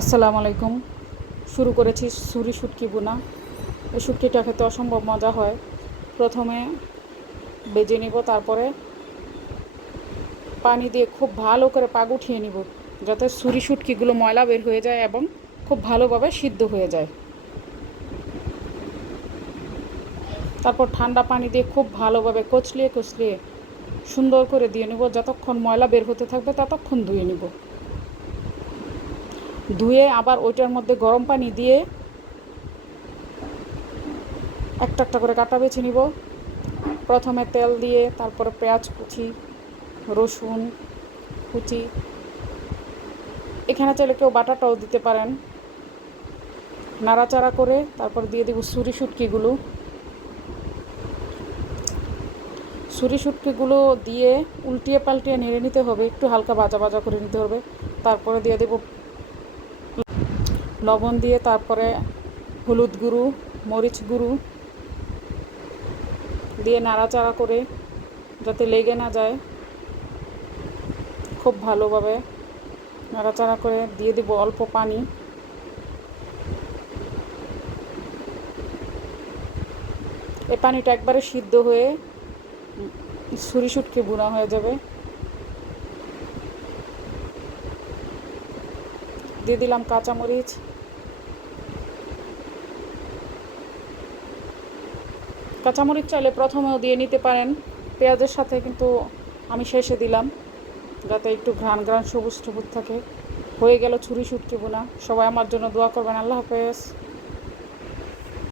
আসসালামু আলাইকুম। শুরু করেছি সুরি শুটকি বোনা। এই শুটকিটা খেতে অসম্ভব মজা হয়। প্রথমে বেজে নিব, তারপরে পানি দিয়ে খুব ভালো করে পাগ উঠিয়ে নিব, যাতে সুরি শুটকিগুলো ময়লা বের হয়ে যায় এবং খুব ভালোভাবে সিদ্ধ হয়ে যায়। তারপর ঠান্ডা পানি দিয়ে খুব ভালোভাবে কচলিয়ে কচলিয়ে সুন্দর করে দিয়ে নেব, যতক্ষণ ময়লা বের হতে থাকবে ততক্ষণ ধুয়ে নিব। ধুয়ে আবার ওইটার মধ্যে গরম পানি দিয়ে একটা একটা করে কাটা বেছে নিব। প্রথমে তেল দিয়ে, তারপরে পেঁয়াজ কুচি, রসুন কুচি। এখানে চাইলে কেউ বাটাটাও দিতে পারেন। নাড়াচাড়া করে তারপর দিয়ে দেবো সুরি শুটকিগুলো। সুরি শুটকিগুলো দিয়ে উল্টিয়ে পাল্টিয়ে নেড়ে নিতে হবে, একটু হালকা ভাজা ভাজা করে নিতে হবে। তারপরে দিয়ে দেবো লবণ দিয়ে তারপরে হলুদ গুঁড়ো, মরিচ গুঁড়ো দিয়ে নাড়াচাড়া করে যাতে লেগে না যায়, খুব ভালোভাবে নাড়াচাড়া করে দিয়ে দেব অল্প পানি। এই পানিটা একবারে সিদ্ধ হয়ে ছুরি শুটকে বুনা হয়ে যাবে। দিয়ে দিলাম কাঁচামরিচ। কাঁচামরিচ চাইলে প্রথমেও দিয়ে নিতে পারেন। পেঁয়াজের সাথে কিন্তু আমি শেষে দিলাম, যাতে একটু ঘ্রাণ ঘ্রাণ সবুজ সবুজ থাকে। হয়ে গেল ছুরি ছুটকি বোনা। সবাই আমার জন্য দোয়া করবেন। আল্লাহ হাফেজ।